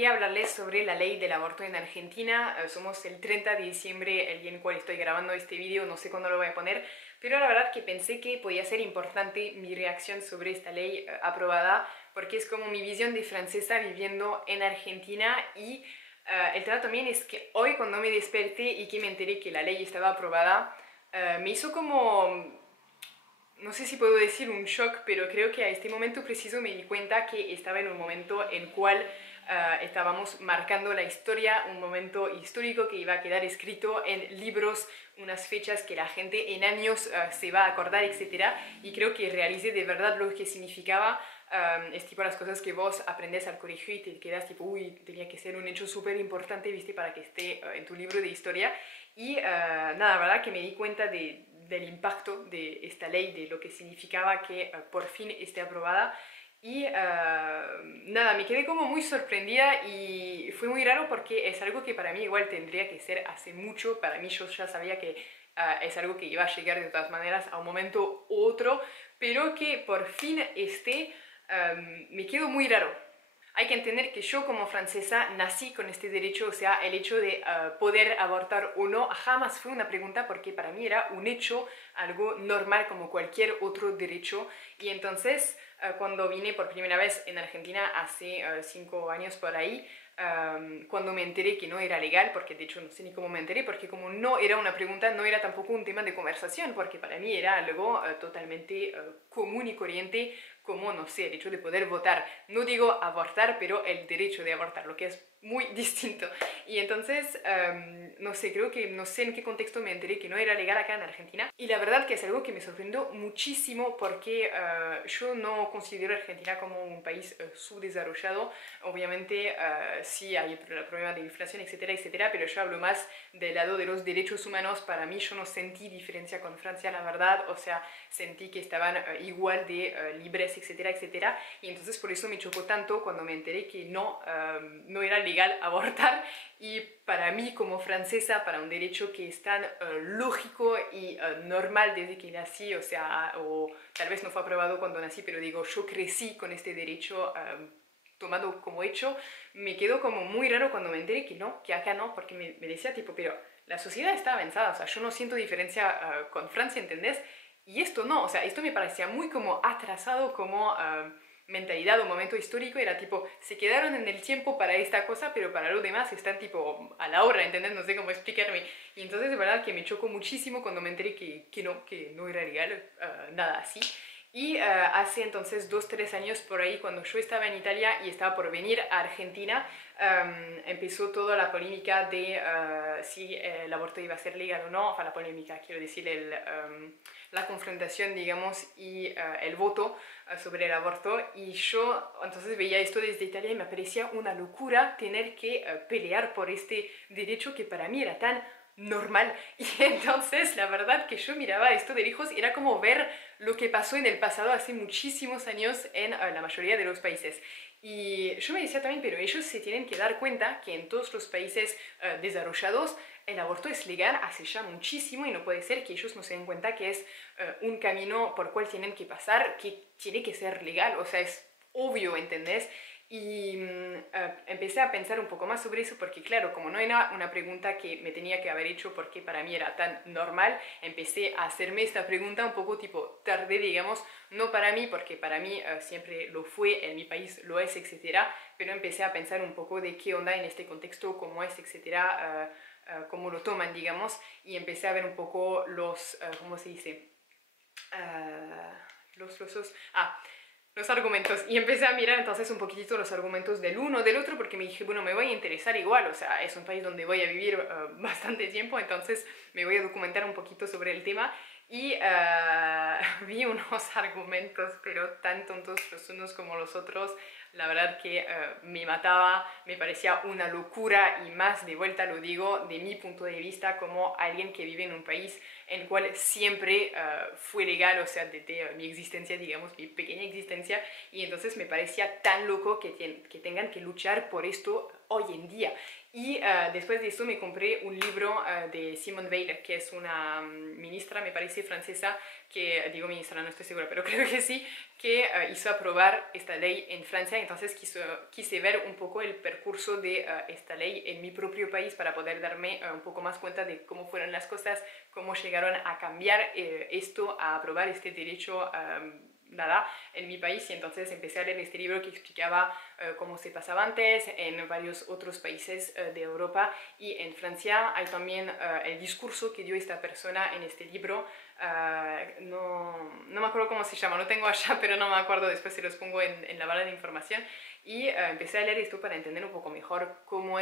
quería hablarles sobre la ley del aborto en Argentina. Somos el 30 de diciembre, el día en el cual estoy grabando este vídeo, no sé cuándo lo voy a poner, pero la verdad que pensé que podía ser importante mi reacción sobre esta ley aprobada, porque es como mi visión de francesa viviendo en Argentina y el tema también es que hoy cuando me desperté y que me enteré que la ley estaba aprobada, me hizo como... No sé si puedo decir un shock, pero creo que a este momento preciso me di cuenta que estaba en un momento en el cual estábamos marcando la historia, un momento histórico que iba a quedar escrito en libros, unas fechas que la gente en años se va a acordar, etc. Y creo que realicé de verdad lo que significaba. Es tipo las cosas que vos aprendes al colegio y te quedas tipo, uy, tenía que ser un hecho súper importante, viste, para que esté en tu libro de historia. Y nada, la verdad que me di cuenta del impacto de esta ley, de lo que significaba que por fin esté aprobada. Y nada, me quedé como muy sorprendida y fue muy raro porque es algo que para mí igual tendría que ser hace mucho. Para mí yo ya sabía que es algo que iba a llegar de todas maneras a un momento u otro, pero que por fin esté, me quedó muy raro. Hay que entender que yo como francesa nací con este derecho, o sea, el hecho de poder abortar o no jamás fue una pregunta porque para mí era un hecho, algo normal como cualquier otro derecho. Y entonces cuando vine por primera vez en Argentina hace 5 años por ahí, cuando me enteré que no era legal, porque de hecho no sé ni cómo me enteré, porque como no era una pregunta, no era tampoco un tema de conversación, porque para mí era algo totalmente común y corriente, como, no sé, el hecho de poder votar. No digo abortar, pero el derecho de abortar, lo que es muy distinto. Y entonces, no sé, creo que no sé en qué contexto me enteré que no era legal acá en Argentina. Y la verdad que es algo que me sorprendió muchísimo porque yo no considero Argentina como un país subdesarrollado. Obviamente sí hay el problema de inflación, etcétera, etcétera, pero yo hablo más del lado de los derechos humanos. Para mí yo no sentí diferencia con Francia, la verdad. O sea, sentí que estaban igual de libres, etcétera, etcétera. Y entonces por eso me chocó tanto cuando me enteré que no era legal abortar. Y para mí como francesa, para un derecho que es tan lógico y normal desde que nací, o sea, o tal vez no fue aprobado cuando nací, pero digo, yo crecí con este derecho tomado como hecho, me quedó como muy raro cuando me enteré que no, que acá no, porque me decía tipo, pero la sociedad está avanzada, o sea, yo no siento diferencia con Francia, ¿entendés? Y esto no, o sea, esto me parecía muy como atrasado, como mentalidad o momento histórico, era tipo, se quedaron en el tiempo para esta cosa, pero para lo demás están tipo a la hora, ¿entendés? No sé cómo explicarme. Y entonces de verdad que me chocó muchísimo cuando me enteré que no era legal, nada así. Y hace entonces 2, 3 años por ahí, cuando yo estaba en Italia y estaba por venir a Argentina, empezó toda la polémica de si el aborto iba a ser legal o no, la polémica, quiero decir, la confrontación, digamos, y el voto sobre el aborto. Y yo entonces veía esto desde Italia y me parecía una locura tener que pelear por este derecho que para mí era tan normal. Y entonces la verdad que yo miraba esto de lejos, era como ver lo que pasó en el pasado hace muchísimos años en la mayoría de los países. Y yo me decía también, pero ellos se tienen que dar cuenta que en todos los países desarrollados el aborto es legal hace ya muchísimo y no puede ser que ellos no se den cuenta que es un camino por el cual tienen que pasar, que tiene que ser legal, o sea, es obvio, ¿entendés? Y empecé a pensar un poco más sobre eso porque claro, como no era una pregunta que me tenía que haber hecho porque para mí era tan normal, empecé a hacerme esta pregunta un poco tipo tarde, digamos, no para mí porque para mí siempre lo fue, en mi país lo es, etcétera, pero empecé a pensar un poco de qué onda en este contexto, cómo es, etcétera, cómo lo toman, digamos, y empecé a ver un poco los, ¿cómo se dice? Los argumentos, y empecé a mirar entonces un poquitito los argumentos del uno, del otro, porque me dije, bueno, me voy a interesar igual, o sea, es un país donde voy a vivir bastante tiempo, entonces me voy a documentar un poquito sobre el tema, y vi unos argumentos, pero tan tontos los unos como los otros, la verdad que me mataba, me parecía una locura, y más de vuelta lo digo, de mi punto de vista, como alguien que vive en un país en el cual siempre fue legal, o sea, desde mi existencia, digamos, mi pequeña existencia, y entonces me parecía tan loco que tengan que luchar por esto hoy en día. Y después de eso me compré un libro de Simone Veil, que es una ministra, me parece, francesa, que, digo ministra, no estoy segura, pero creo que sí, que hizo aprobar esta ley en Francia. Entonces quise ver un poco el percurso de esta ley en mi propio país para poder darme un poco más cuenta de cómo fueron las cosas, cómo llegaron a cambiar esto, a aprobar este derecho nada en mi país. Y entonces empecé a leer este libro que explicaba cómo se pasaba antes en varios otros países de Europa, y en Francia hay también el discurso que dio esta persona en este libro. No me acuerdo cómo se llama, lo tengo allá, pero no me acuerdo, después se los pongo en la barra de información. Y empecé a leer esto para entender un poco mejor cómo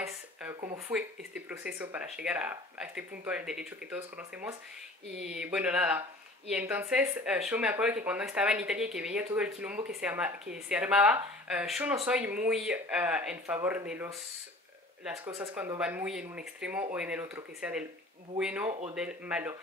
fue este proceso para llegar a este punto del derecho que todos conocemos. Y bueno, nada. Y entonces yo me acuerdo que cuando estaba en Italia y que veía todo el quilombo que se armaba, yo no soy muy en favor de las cosas cuando van muy en un extremo o en el otro, que sea del bueno o del malo.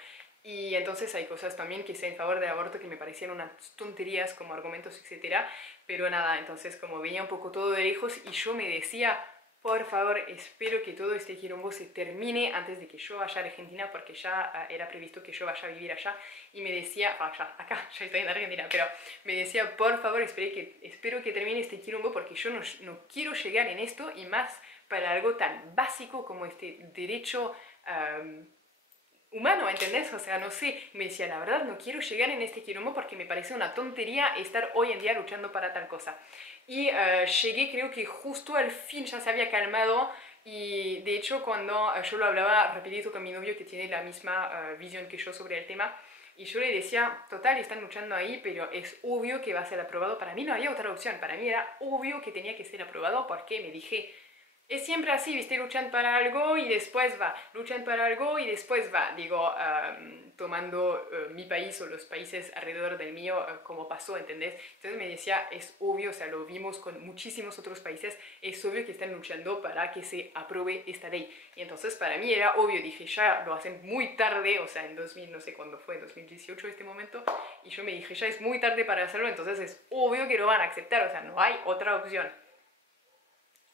Y entonces hay cosas también que sea en favor del aborto que me parecían unas tonterías como argumentos, etcétera. Pero nada, entonces como veía un poco todo de lejos y yo me decía, por favor, espero que todo este quilombo se termine antes de que yo vaya a Argentina, porque ya era previsto que yo vaya a vivir allá. Y me decía, acá, ya estoy en Argentina, pero me decía, por favor, espero que termine este quilombo, porque yo no quiero llegar en esto, y más para algo tan básico como este derecho humano, ¿entendés? O sea, no sé, me decía, la verdad no quiero llegar en este quilombo porque me parece una tontería estar hoy en día luchando para tal cosa. Y llegué, creo que justo al fin ya se había calmado. Y de hecho cuando yo lo hablaba rapidito con mi novio, que tiene la misma visión que yo sobre el tema, y yo le decía, total, están luchando ahí, pero es obvio que va a ser aprobado. Para mí no había otra opción, para mí era obvio que tenía que ser aprobado, porque me dije, es siempre así, ¿viste? Luchan para algo y después va, luchan para algo y después va. Digo, tomando mi país o los países alrededor del mío, como pasó, ¿entendés? Entonces me decía, es obvio, o sea, lo vimos con muchísimos otros países, es obvio que están luchando para que se apruebe esta ley. Y entonces para mí era obvio, dije, ya lo hacen muy tarde, o sea, en 2000, no sé cuándo fue, 2018 este momento, y yo me dije, ya es muy tarde para hacerlo, entonces es obvio que lo van a aceptar, o sea, no hay otra opción.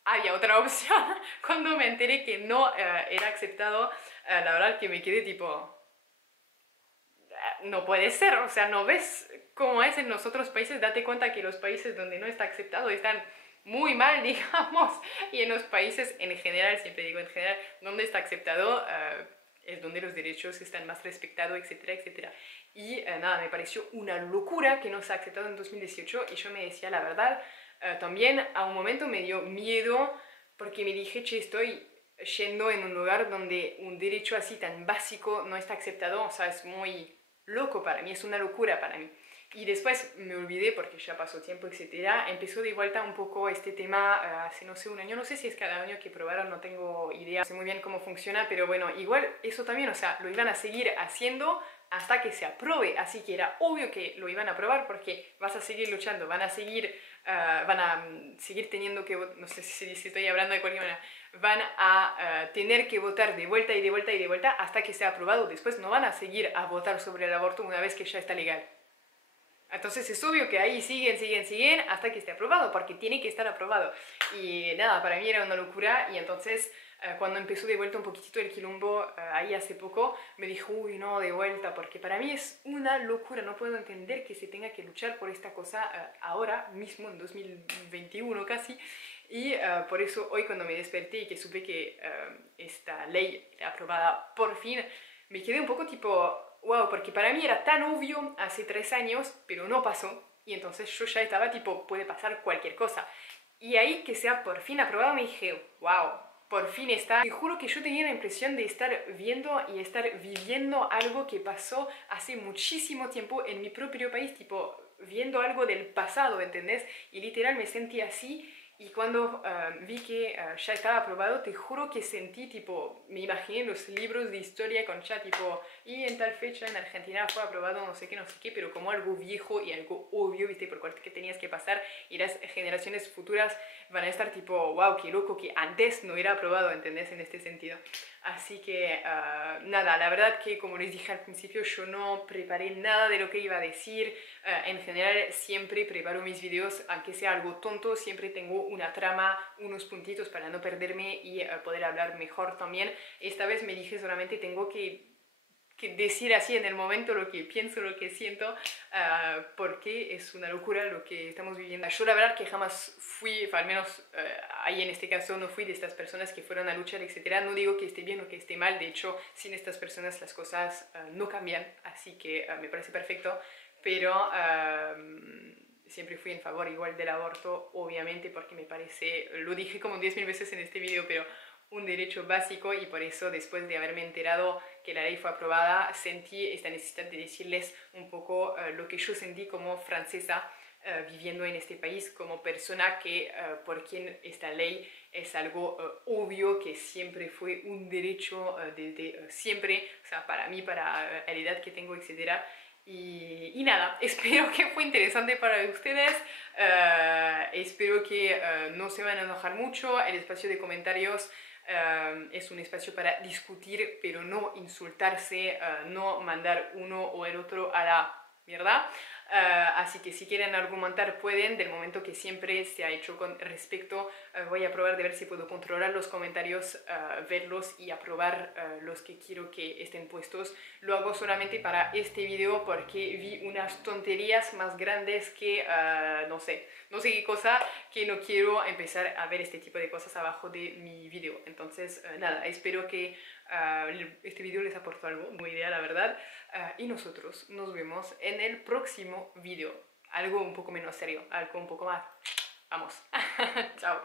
Había otra opción. Cuando me enteré que no era aceptado, la verdad que me quedé tipo, no puede ser, o sea, ¿no ves cómo es en los otros países? Date cuenta que los países donde no está aceptado están muy mal, digamos, y en los países en general, siempre digo en general, donde está aceptado, es donde los derechos están más respetados, etcétera, etcétera. Y nada, me pareció una locura que no se ha aceptado en 2018, y yo me decía, la verdad, también a un momento me dio miedo, porque me dije, che, estoy yendo en un lugar donde un derecho así tan básico no está aceptado, o sea, es muy loco para mí, es una locura para mí. Y después me olvidé porque ya pasó tiempo, etcétera. Empezó de vuelta un poco este tema hace, no sé, un año. No sé si es cada año que probaron, no tengo idea. No sé muy bien cómo funciona, pero bueno, igual eso también, o sea, lo iban a seguir haciendo hasta que se apruebe. Así que era obvio que lo iban a aprobar, porque vas a seguir luchando, van a seguir teniendo que, no sé si estoy hablando de cualquier manera, van a tener que votar de vuelta y de vuelta y de vuelta hasta que sea aprobado. Después no van a seguir a votar sobre el aborto una vez que ya está legal. Entonces es obvio que ahí siguen hasta que esté aprobado, porque tiene que estar aprobado. Y nada, para mí era una locura. Y entonces cuando empezó de vuelta un poquitito el quilombo ahí hace poco, me dijo, uy, no, de vuelta, porque para mí es una locura. No puedo entender que se tenga que luchar por esta cosa ahora mismo, en 2021 casi. Y por eso hoy cuando me desperté y que supe que esta ley era aprobada por fin, me quedé un poco tipo, wow, porque para mí era tan obvio hace 3 años, pero no pasó. Y entonces yo ya estaba tipo, puede pasar cualquier cosa. Y ahí que sea por fin aprobado me dije, wow, por fin está. Te juro que yo tenía la impresión de estar viendo y estar viviendo algo que pasó hace muchísimo tiempo en mi propio país, tipo viendo algo del pasado, ¿entendés? Y literal me sentí así. Y cuando vi que ya estaba aprobado, te juro que sentí tipo, me imaginé los libros de historia con ya tipo, y en tal fecha en Argentina fue aprobado no sé qué, pero como algo viejo y algo obvio, ¿viste? Por cual que tenías que pasar, y las generaciones futuras van a estar tipo, wow, qué loco que antes no era aprobado, ¿entendés? En este sentido. Así que nada, la verdad que como les dije al principio, yo no preparé nada de lo que iba a decir. En general siempre preparo mis videos, aunque sea algo tonto, siempre tengo una trama, unos puntitos para no perderme y poder hablar mejor también. Esta vez me dije solamente tengo que decir así en el momento lo que pienso, lo que siento, porque es una locura lo que estamos viviendo. Yo la verdad que jamás fui, al menos ahí en este caso no fui de estas personas que fueron a luchar, etcétera. No digo que esté bien o que esté mal, de hecho sin estas personas las cosas no cambian, así que me parece perfecto, pero siempre fui en favor igual del aborto, obviamente, porque me parece, lo dije como 10.000 veces en este video, pero un derecho básico, y por eso después de haberme enterado que la ley fue aprobada sentí esta necesidad de decirles un poco lo que yo sentí como francesa viviendo en este país, como persona que por quien esta ley es algo obvio, que siempre fue un derecho desde siempre, o sea, para mí, para la edad que tengo, etcétera. Y nada, espero que fue interesante para ustedes, espero que no se van a enojar mucho. El espacio de comentarios es un espacio para discutir, pero no insultarse, no mandar uno o el otro a la mierda. Así que si quieren argumentar pueden, del momento que siempre se ha hecho con respeto. Voy a probar de ver si puedo controlar los comentarios, verlos y aprobar los que quiero que estén puestos. Lo hago solamente para este video porque vi unas tonterías más grandes que no sé qué cosa, que no quiero empezar a ver este tipo de cosas abajo de mi video. Entonces nada, espero que este video les aportó algo, no idea la verdad, y nosotros nos vemos en el próximo video, algo un poco menos serio, algo un poco más, vamos, chao.